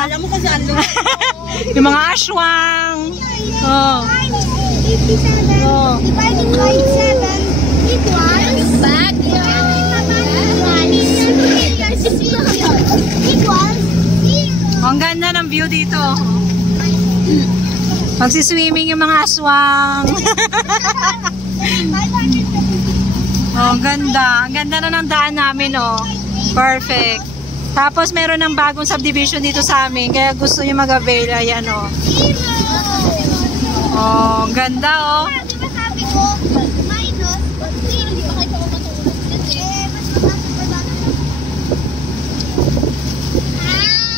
Alam mo kasi ano? Yung mga aswang. Oh. Oh. Divided by 7 equals back. Ang ganda ng view dito. Magsiswimming yung mga aswang. Oh, ang ganda. Ang ganda na ng daan namin, oh. Perfect. Tapos meron ng bagong subdivision dito sa amin. Kaya gusto nyo mag-avail. Ayan, oh. Oh, ang ganda, oh. Diba sabi ko, minus, but hindi pa kayo matulog kasi.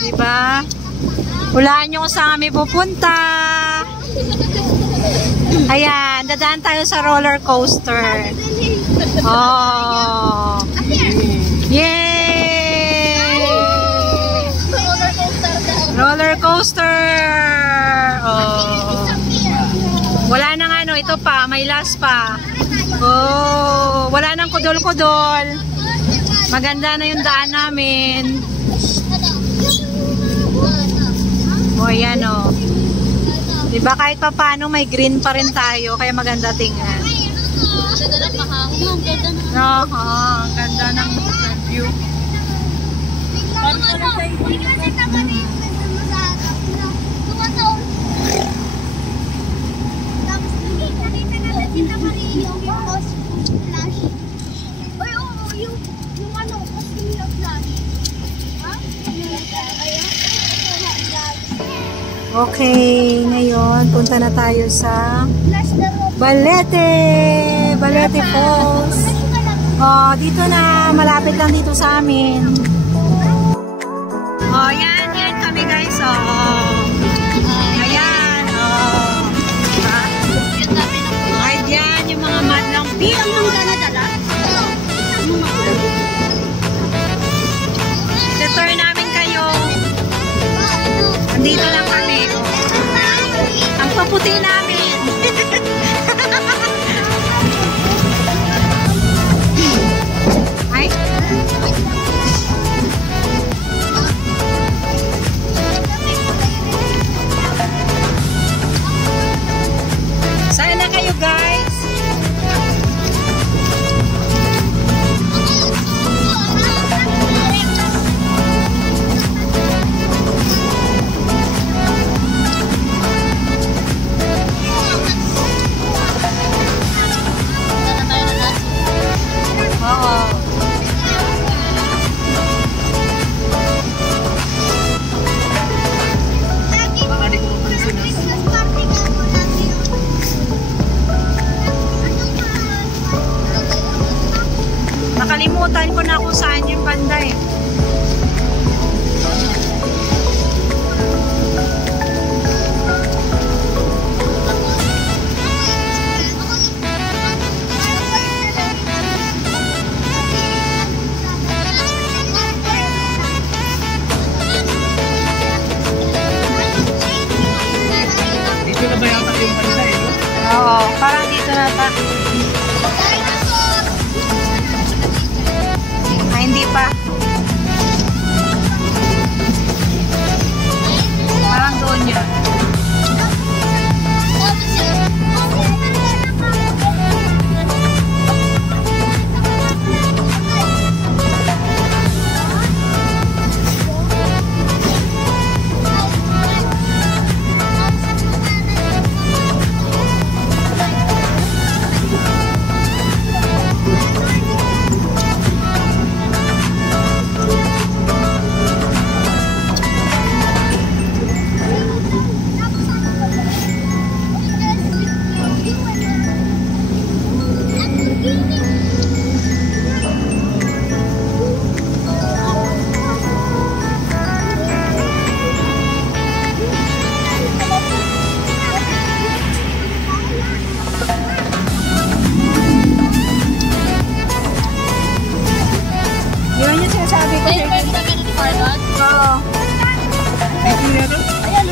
Diba? Hulaan nyo kung saan kami pupunta. Ayan, dadaan tayo sa roller coaster. Oh. Yay! Roller coaster. Oh. Wala nang ano, ito pa, may last pa. Oh, wala nang kudol-kudol. Maganda na yung daan namin. O, ayan o. Diba kahit pa paano may green pa rin tayo, kaya maganda tingnan. Oo, ang ganda ng view. Okay, ngayon punta na tayo sa Balete Falls. Oh, dito na, malapit lang dito sa amin. Oh, yan kami guys. Oh. Ayan, oh. Diba? Ay, yan yung mga madlang view. Ito-tour namin kayo. Andito lang kami. Ang paputi namin. Ay? Saan na kayo guys? Nakalimutan ko na kung saan yung banda eh. Dito na ba yata yung banda eh? Oo, parang dito na ta. Hindi pa. Parang doon yun.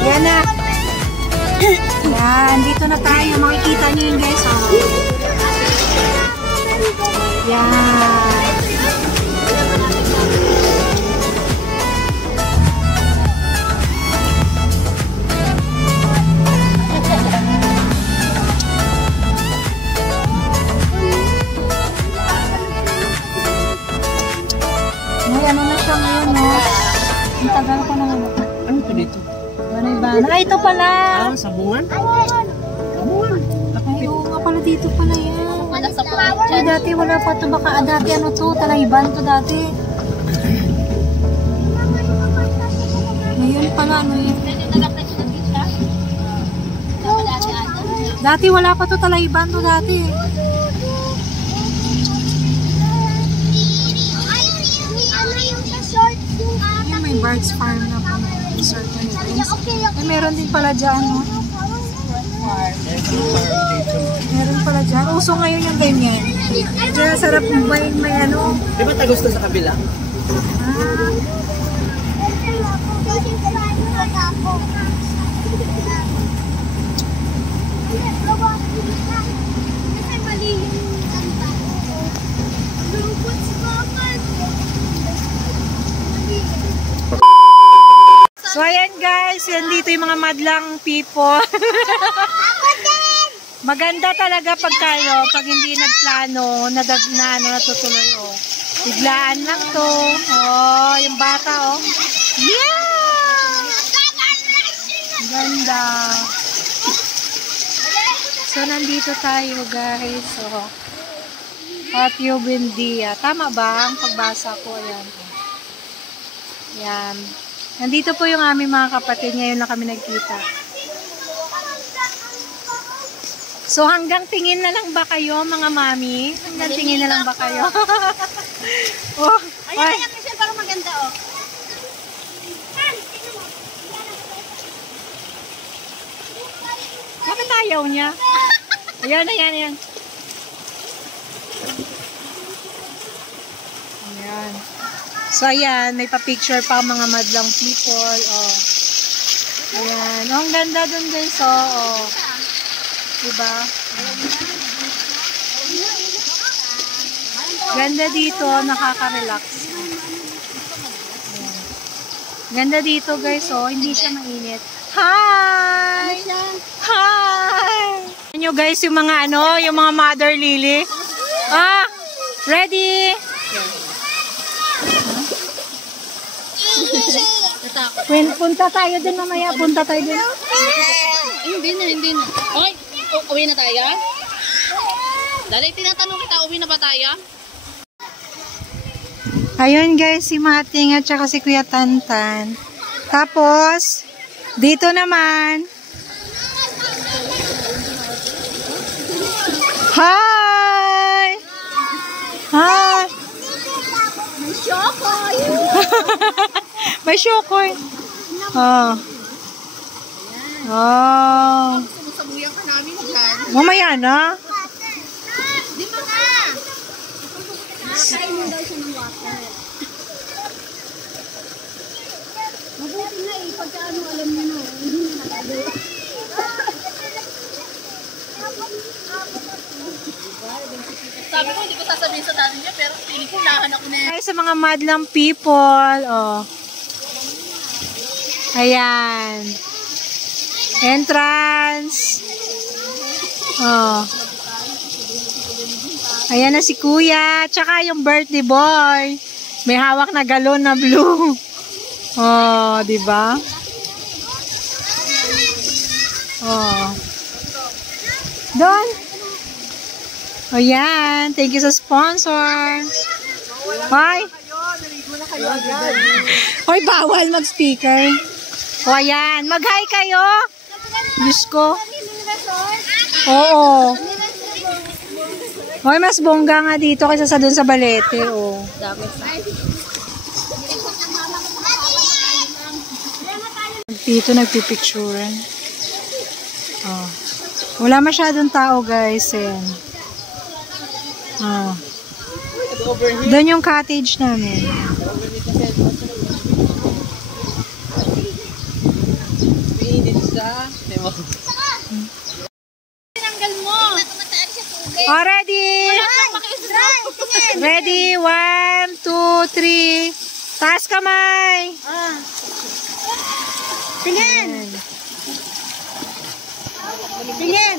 Yan na. Yan, dito na tayo. Makikita nyo yun guys. Oh. Yan. Ayan. Ay, ito pala. Sabungan? Ay, oo nga pala, dito pala yan. Wala sa power. Ay, dati wala pa ito. Baka dati ano to, Talaiban to dati. Ngayon pala, ano yun? Dati wala pa to, Talaiban to dati. Ayan, may birds farm na po. Resort na nito. Ay, meron din pala dyan, no? Meron pala dyan. Uso ngayon yung ganyan. Diyan, sarap may ano. Di ba tagos to sa kabila? So, ayan guys. Yan dito yung mga madlang people. Maganda talaga pag hindi nagplano, natutuloy, oh. Biglaan lang to. Oh, yung bata, oh. Yeah! Ganda. So, nandito tayo, guys. Oh. Patio Buendia. Tama ba ang pagbasa ko? Ayan. Yan. Nandito po yung aming mga kapatid. Ngayon na kami nagkita. So, hanggang tingin na lang ba kayo, mga mami? Hanggang tingin na lang ba kayo? Oh, Ayan, Michelle, parang maganda, oh. bakit ayaw niya? Ayan, ayan, ayan. Ayan. So, ayan, may pa-picture pa mga madlang people. Oh. Ayan. Oh, ang ganda dun guys. Oh. Diba? Ganda dito, nakaka-relax. Ayan. Ganda dito guys, oh. Hindi siya mainit. Hi! Hi! Ano guys, yung mga yung mga mother lily. Ah! Ready? Punta tayo din mamaya. Punta tayo din. Hindi na. Hoy, uwi na tayo? Dali, tinatanong kita, uwi na ba tayo? Ayun guys, si Mating at saka si Kuya Tantan. Tapos, dito naman. Hi! Hi! May shokoy! May shokoy. Oh. Oh. Sumusabuyan ka namin dyan. Mamaya na. Di ba nga? Nakakain mo daw siya ng water. Mabuti nga eh, pagka alam niyo no, hindi na nagagawa. Sabi ko, hindi ko sasabihin sa daddy niya, pero feeling ko lahan ako na yan. Ay, sa mga madlang people. Oh. Ayan. Entrance. Oh. Ayan na si Kuya. Tsaka yung birthday boy. May hawak na galon na blue. Oh, di ba? Oh. Doon. Oh, yan. Thank you sa sponsor. Hoy. Hoy, bawal mag-speaker. O, ayan. Mag-hi kayo. Diyos ko. Oo. Hoy, mas bongga nga dito kaysa sa dun sa Balete. Oh. Dito nagpipicturean. Oh. Wala masyadong tao, guys. Ayan. Oh. Doon yung cottage namin. Tinanggal mo. Oh, ready? Ready? 1, 2, 3. Taas kamay. Tingin. Tingin.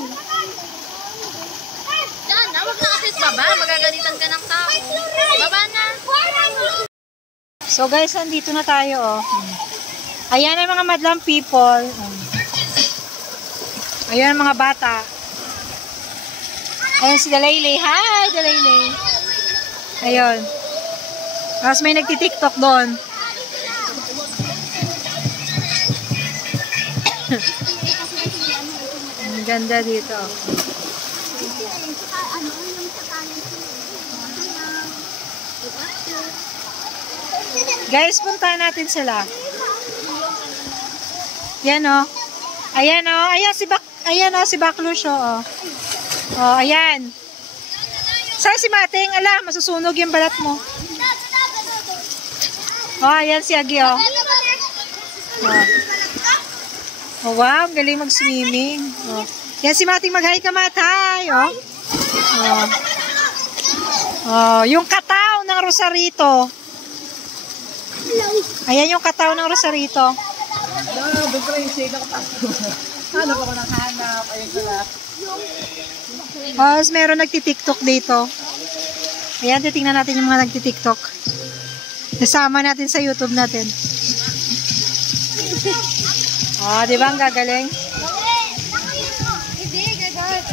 Diyan, huwag na kasi baba. Magagalitan ka ng tao. Baba na. So guys, nandito na tayo. Oh. Ayan ang mga madlang people. Ayan ang mga bata. Ayan si Dalaylay. Hi, Dalaylay. Ayun. Tapos may nagtitiktok doon. Ang ganda dito. Guys, puntahan natin sila. Yan o. Ayan o. Ayan si Baklusyo o. O, ayan. Saan si Mating? Ala, masusunog yung balat mo. O, ayan si Agi o. Oh, wow, galing mag-swimming. Oh. Yan si Mating, mag-hi ka, Matay. Oh. Oh. Oh, yung kataw ng Rosarito. Ayan yung kataw ng Rosarito. Doon ko yung shade ako pasto. Hanap ako ng hanap. Ayun ko lang. Oh, meron nagtitiktok dito. Ayan, titingnan natin yung mga nagtitiktok. Nasama natin sa YouTube natin. Oh, di ba ang gagaling? Hindi, gagawin.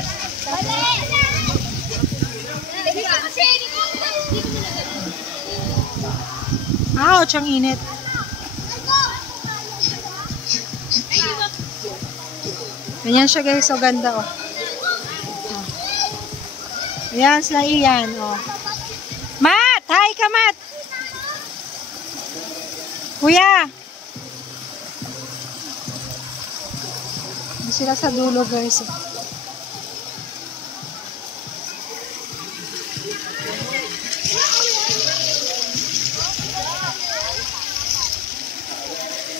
Ouch, ang init. Ganyan siya guys, so ganda oh. Ayan, sila Ian oh. Matt! Hi ka, Matt! Kuya! Hindi sila sa dulo guys oh.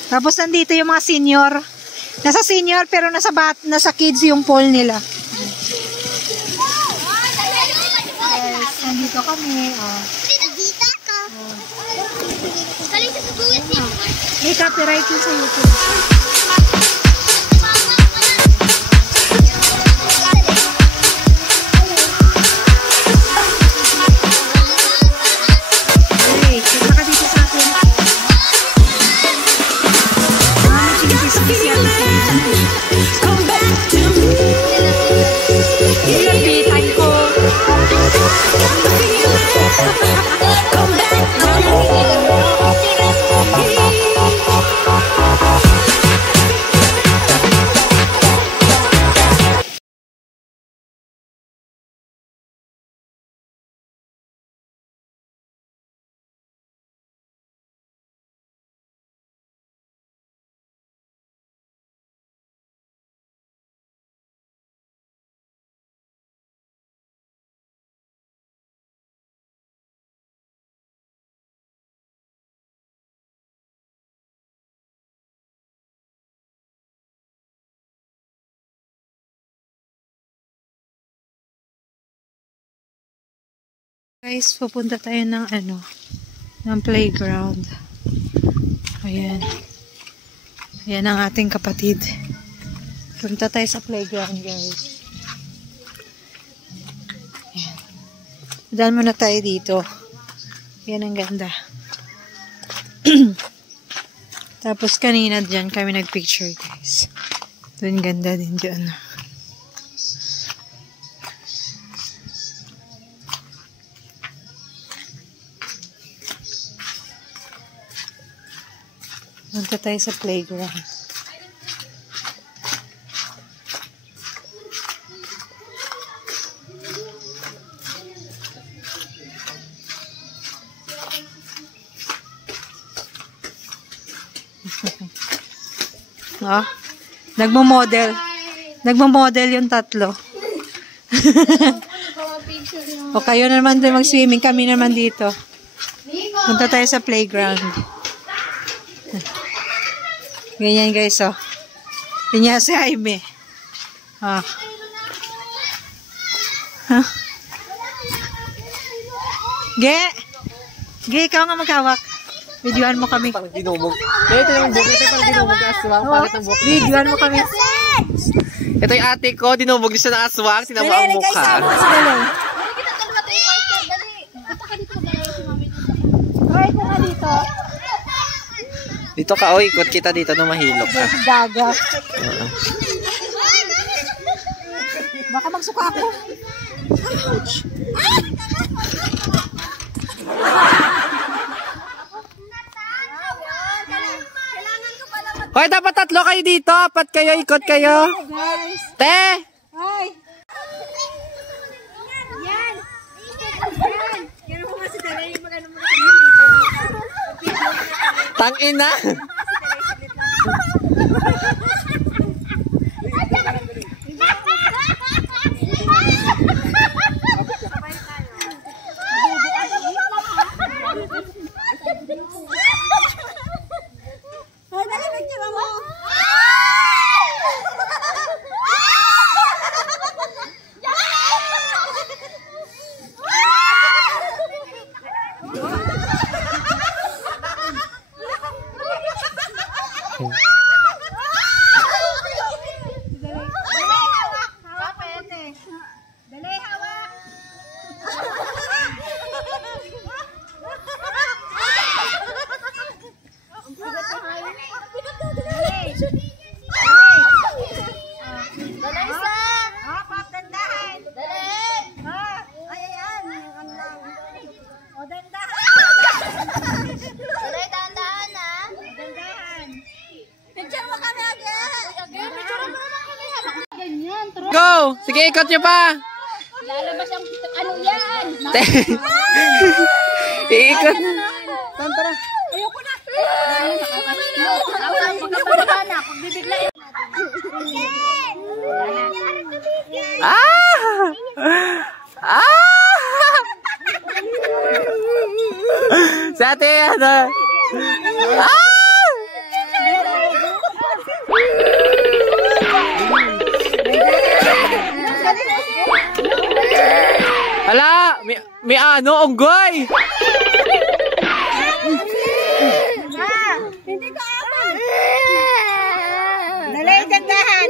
Tapos nandito yung mga senior. Nasa senior pero nasa kids yung pool nila. Yes, nandito kami. Oh. May copyright yun sa YouTube. Hey, kita ka dito sa akin. Come back to me. Ilapitan ko. Come back to me. Guys, pupunta tayo ng ng playground. Ayan. Ayan ang ating kapatid. Punta tayo sa playground, guys. Ayan. Daan muna tayo dito. Ayan ang ganda. Tapos kanina dyan kami nagpicture, guys. Doon ganda din dyan. Punta tayo sa playground. Oh, nagmo-model. Nagmo-model yung tatlo. O kayo naman din mag-swimming, kami naman dito. Punta tayo sa playground. Ganyan guys, oh. Ganyan si Jaime. Ah. Huh? Ge, ikaw nga maghawak. Videoan mo kami. Parang dinumog. Ito yung book. Ito parang dinumog na aswang. Bakit ang book? Videoan mo kami. Ito yung ate ko. Dinumog siya na aswang. Sinama ang mukha. Try ko nga dito. Dito ka, o ikot kita dito nung mahilok ka. Daga. Oo. Baka magsuka ako. Hoy, dapat 3 kayo dito. 4 kayo, ikot kayo. Guys. Te! Hi. Yan. Yan. Yan mo kasi dala yung magano mo sa Tangina! Go! Sige, ikot nyo pa! Lalabas ang ano yan? Iikot. Tara. Ayoko na. Magkapalahan na. Pagbibigla yun. Ah! Ah! Sa ate, ano? Ah! Hala, may ano, unggoy! Hindi ko ako. Dali, dandahan.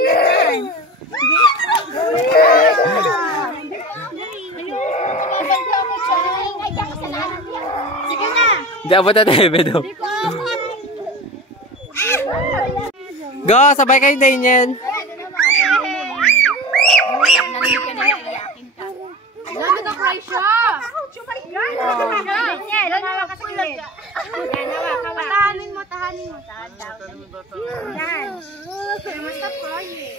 Sige na. Hindi abot na tebe daw. Go, sabay kayo, Daniel. Lalo na cry siya. Tahanin mo. Tahanin mo. Yan. Basta crying.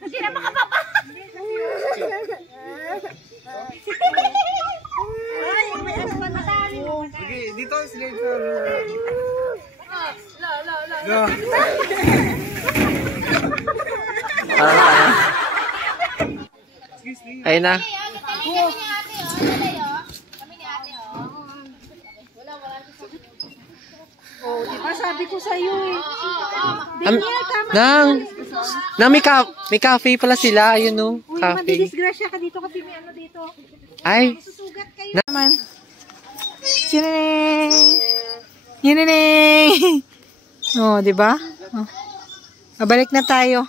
Hindi na makapapa. Sige, dito, sige. Ayun na. Oh, diba sabi ko sa'yo eh. May cafe pala sila. Ayun no, Uy, cafe. madidisgrasya ka dito kasi may ano dito. Ay, Susugat kayo. Naman. Yineneng! Yineneng! Oh, diba? Oh. Balik na tayo.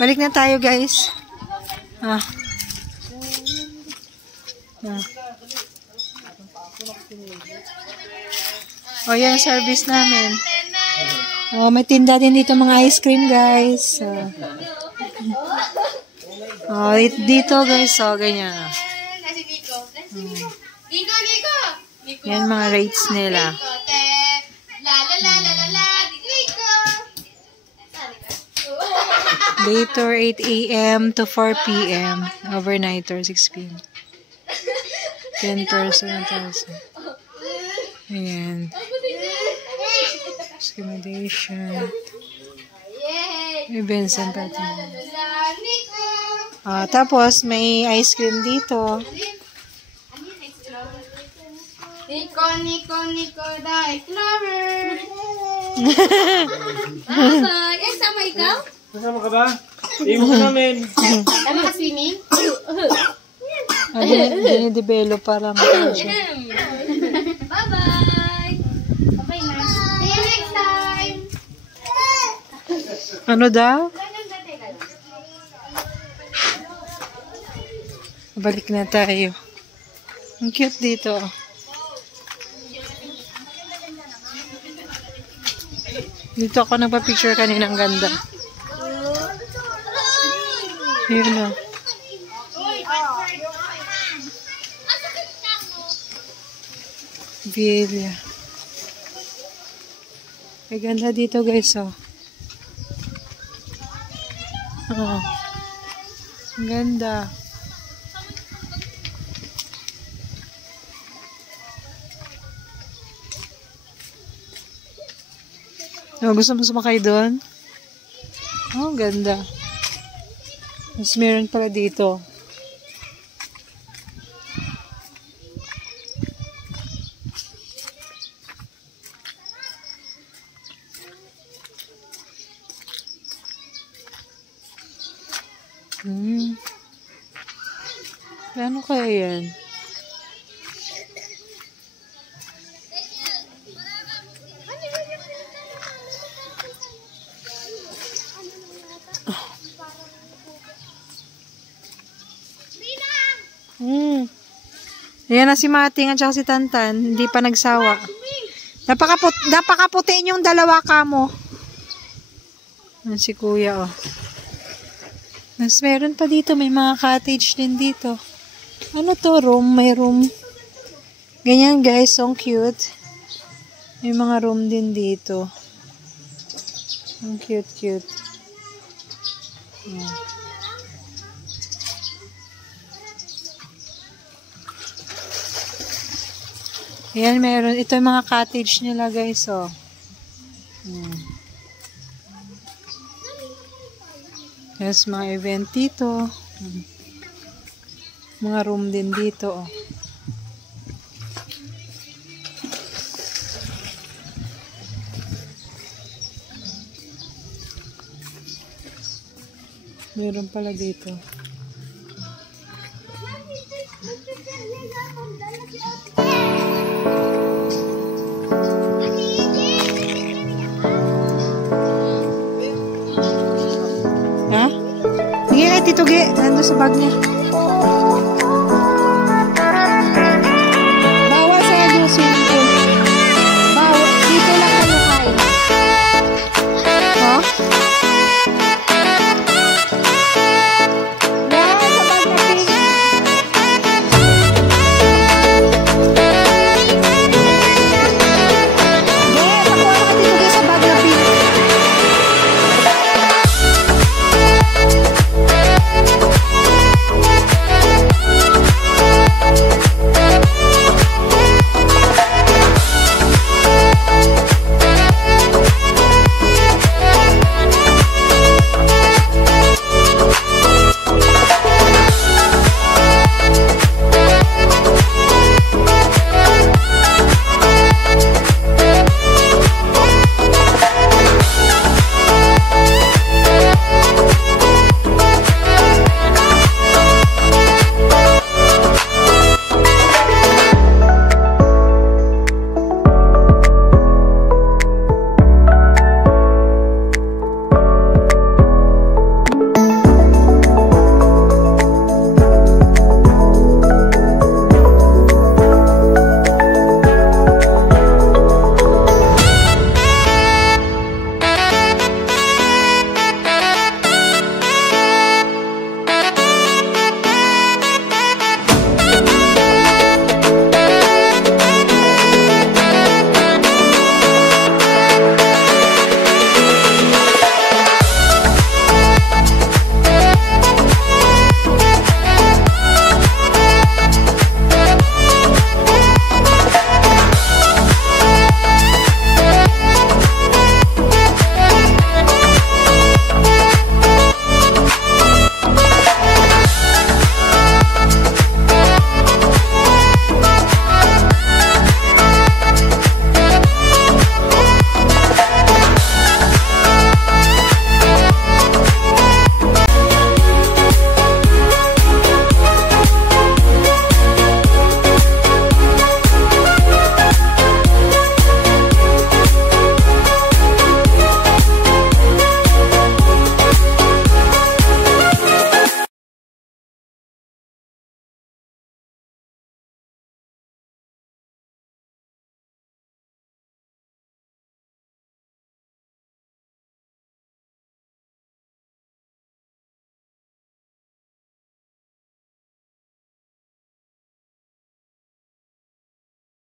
Balik na tayo, guys. Ah. Ah. Oh, yan ang service namin. Oh, may tinda din dito mga ice cream, guys. Oh, dito, guys. Oh, ganyan. Yan mga rates nila. Later 8 a.m. to 4 p.m. Overnight or 6 p.m. 10 person at also. Ayan. Accommodation. Events and pattern. Tapos may ice cream dito. Nico, die, clover. Sama ikaw? Kasama ka ba? Iwan ka namin. Sama ka swimming? Dinidevelop parang siya. Bye-bye. Okay na. See you next time. Ano daw? Balik na tayo. Ang cute dito. Dito ako nagpa-picture kanina. Ang ganda. Yun na. Villa. Ang ganda dito guys, oh. Oh. Ang ganda. Oh, gusto mo sumakay doon? Oh, ganda. Mas meron pala dito. Ano kaya yan? Ayan na si Mating at saka si Tantan. Hindi pa nagsawa. Napakaputiin yung dalawa kamo. Ayan si Kuya, oh. Mas meron pa dito. May mga cottage din dito. Ano to? Room? May room. Ganyan guys. So cute. May mga room din dito. Ang cute. Ayan. Ayan, meron. Ito yung mga cottage nila, guys, oh. Yes, mga event dito. Mga room din dito, oh. Meron pala dito. Ha? Sige, Tito Ge. Nandun sa bag niya.